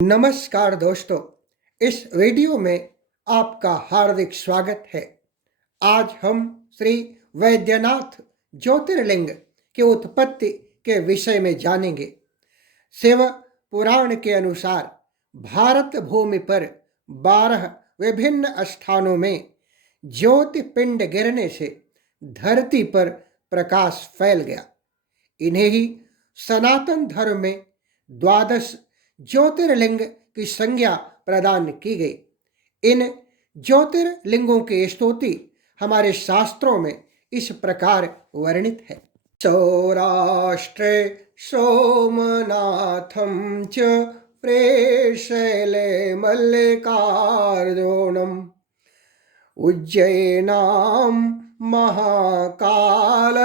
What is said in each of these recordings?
नमस्कार दोस्तों, इस वीडियो में आपका हार्दिक स्वागत है। आज हम श्री वैद्यनाथ ज्योतिर्लिंग की उत्पत्ति के विषय में जानेंगे। शिव पुराण के अनुसार भारत भूमि पर 12 विभिन्न स्थानों में ज्योतिपिंड गिरने से धरती पर प्रकाश फैल गया। इन्हें ही सनातन धर्म में द्वादश ज्योतिर्लिंग की संज्ञा प्रदान की गई। इन ज्योतिर्लिंगों की स्तुति हमारे शास्त्रों में इस प्रकार वर्णित है। सौराष्ट्रे सोमनाथं च प्रेशैले मल्लिकार्जुनम् उज्जयिनां महाकाल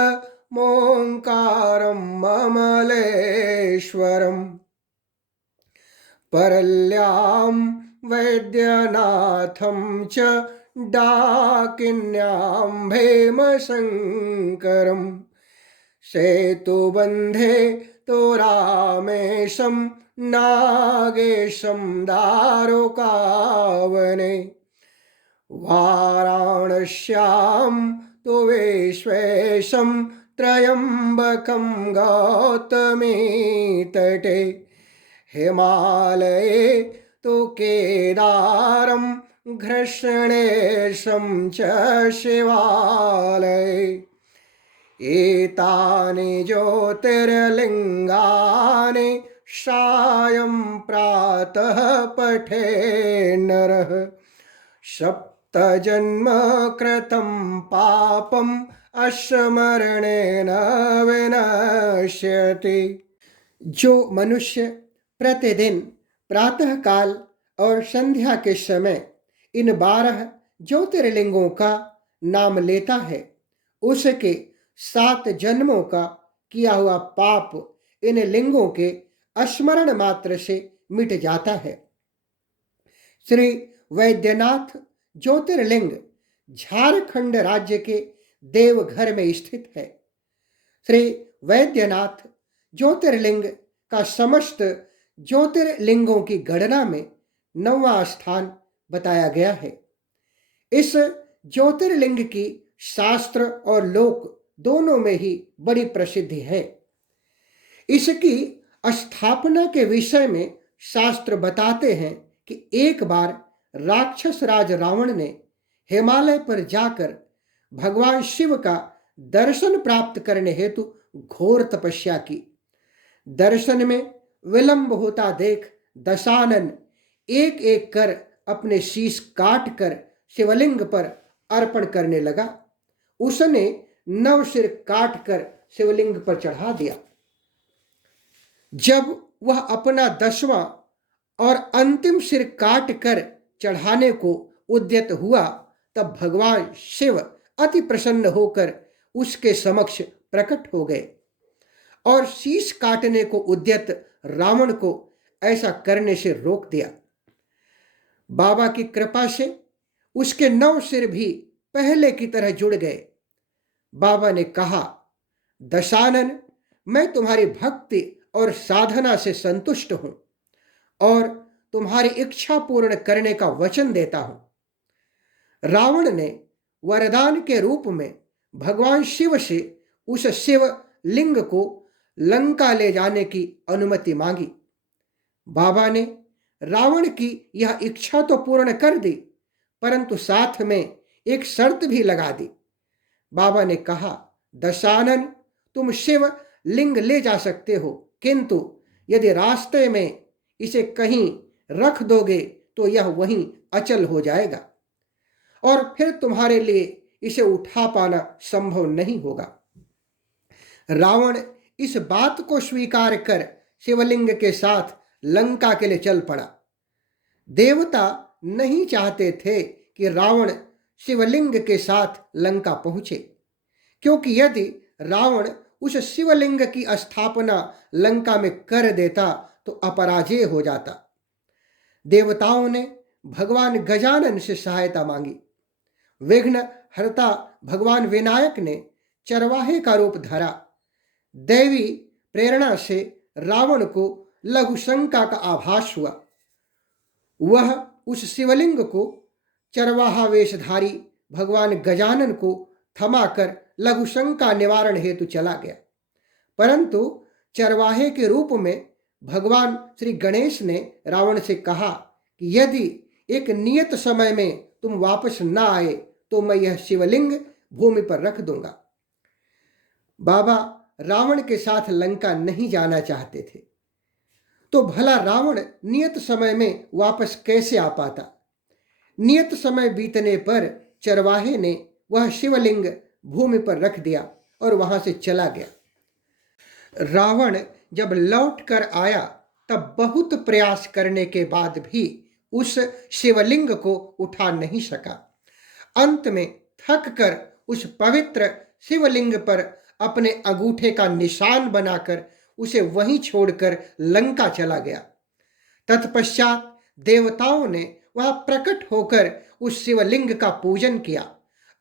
मोंकारं ममलेश्वरम् परल्यां वैद्यनाथं च डाकिन्यां भीमशङ्करम् सेतुबन्धे तो रामेशं नागेशं दारुकावने वाराणस्यां तो विश्वेशं त्र्यम्बकं गौतमी तटे हिमालये तो केदारं घृष्णेशं च शिवालये एतानि ज्योतिर्लिङ्गानि सायं प्रातः पठे नरः सप्तजन्म कृतं पापम् अस्मरणेन विनश्यति। जो मनुष्य प्रतिदिन प्रातःकाल और संध्या के समय इन 12 ज्योतिर्लिंगों का नाम लेता है, उसके 7 जन्मों का किया हुआ पाप इन लिंगों के स्मरण मात्र से मिट जाता है। श्री वैद्यनाथ ज्योतिर्लिंग झारखंड राज्य के देवघर में स्थित है। श्री वैद्यनाथ ज्योतिर्लिंग का समस्त ज्योतिर्लिंगों की गणना में 9वां स्थान बताया गया है। इस ज्योतिर्लिंग की शास्त्र और लोक दोनों में ही बड़ी प्रसिद्धि है। इसकी स्थापना के विषय में शास्त्र बताते हैं कि एक बार राक्षस राज रावण ने हिमालय पर जाकर भगवान शिव का दर्शन प्राप्त करने हेतु घोर तपस्या की। दर्शन में विलंब होता देख दशानन एक एक कर अपने शीश काट कर शिवलिंग पर अर्पण करने लगा। उसने 9 सिर काट कर शिवलिंग पर चढ़ा दिया। जब वह अपना 10वां और अंतिम सिर काट कर चढ़ाने को उद्यत हुआ, तब भगवान शिव अति प्रसन्न होकर उसके समक्ष प्रकट हो गए और शीश काटने को उद्यत रावण को ऐसा करने से रोक दिया। बाबा की कृपा से उसके 9 सिर भी पहले की तरह जुड़ गए। बाबा ने कहा, दशानन, मैं तुम्हारी भक्ति और साधना से संतुष्ट हूं और तुम्हारी इच्छा पूर्ण करने का वचन देता हूं। रावण ने वरदान के रूप में भगवान शिव से उस शिव लिंग को लंका ले जाने की अनुमति मांगी। बाबा ने रावण की यह इच्छा तो पूर्ण कर दी, परंतु साथ में एक शर्त भी लगा दी। बाबा ने कहा, दशानन, तुम शिव लिंग ले जा सकते हो, किंतु यदि रास्ते में इसे कहीं रख दोगे तो यह वहीं अचल हो जाएगा और फिर तुम्हारे लिए इसे उठा पाना संभव नहीं होगा। रावण इस बात को स्वीकार कर शिवलिंग के साथ लंका के लिए चल पड़ा। देवता नहीं चाहते थे कि रावण शिवलिंग के साथ लंका पहुंचे, क्योंकि यदि रावण उस शिवलिंग की स्थापना लंका में कर देता तो अपराजय हो जाता। देवताओं ने भगवान गजानन से सहायता मांगी। विघ्न हरता भगवान विनायक ने चरवाहे का रूप धरा। दैवी प्रेरणा से रावण को लघु शंका का आभास हुआ। वह उस शिवलिंग को चरवाहा वेशधारी भगवान गजानन को थमाकर लघुशंका निवारण हेतु चला गया। परंतु चरवाहे के रूप में भगवान श्री गणेश ने रावण से कहा कि यदि एक नियत समय में तुम वापस ना आए तो मैं यह शिवलिंग भूमि पर रख दूंगा। बाबा रावण के साथ लंका नहीं जाना चाहते थे, तो भला रावण नियत समय में वापस कैसे आ पाता। नियत समय बीतने पर चरवाहे ने वह शिवलिंग भूमि पर रख दिया और वहां से चला गया। रावण जब लौट कर आया तब बहुत प्रयास करने के बाद भी उस शिवलिंग को उठा नहीं सका। अंत में थक कर उस पवित्र शिवलिंग पर अपने अंगूठे का निशान बनाकर उसे वहीं छोड़कर लंका चला गया। तत्पश्चात देवताओं ने वह प्रकट होकर उस शिवलिंग का पूजन किया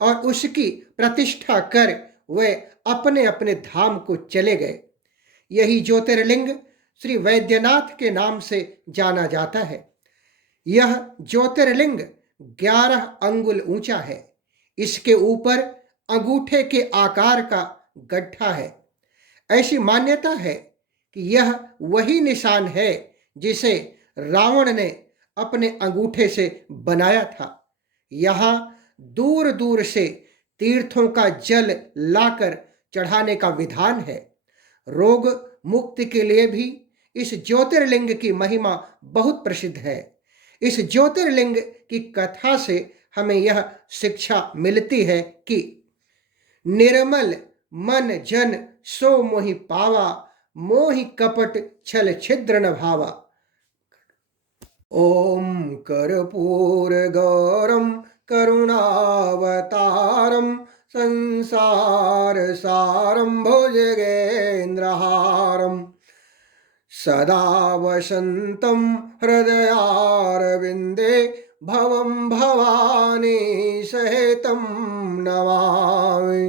और उसकी प्रतिष्ठा कर वे अपने अपने धाम को चले गए। यही ज्योतिर्लिंग श्री वैद्यनाथ के नाम से जाना जाता है। यह ज्योतिर्लिंग 11 अंगुल ऊंचा है। इसके ऊपर अंगूठे के आकार का गड्ढा है। ऐसी मान्यता है कि यह वही निशान है जिसे रावण ने अपने अंगूठे से बनाया था। यहाँ दूर दूर से तीर्थों का जल लाकर चढ़ाने का विधान है। रोग मुक्ति के लिए भी इस ज्योतिर्लिंग की महिमा बहुत प्रसिद्ध है। इस ज्योतिर्लिंग की कथा से हमें यह शिक्षा मिलती है कि निर्मल मन जन सो मोहि पावा, मोहि कपट छल छिद्र न भावा। ओम कर्पूर गौरम करुणावतारम संसार सारम भुजगेन्द्रहारम सदा वसंतम हृदयारविंदे भवम भवानी सहितम नमामि।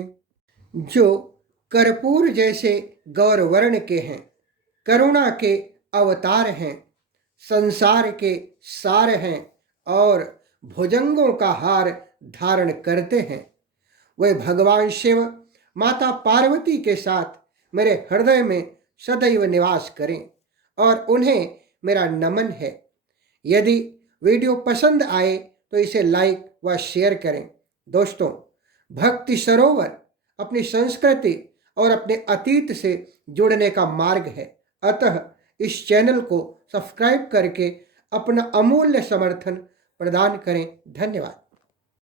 जो कर्पूर जैसे गौरवर्ण के हैं, करुणा के अवतार हैं, संसार के सार हैं और भुजंगों का हार धारण करते हैं, वे भगवान शिव माता पार्वती के साथ मेरे हृदय में सदैव निवास करें और उन्हें मेरा नमन है। यदि वीडियो पसंद आए तो इसे लाइक व शेयर करें। दोस्तों, भक्ति सरोवर अपनी संस्कृति और अपने अतीत से जुड़ने का मार्ग है। अतः इस चैनल को सब्सक्राइब करके अपना अमूल्य समर्थन प्रदान करें। धन्यवाद।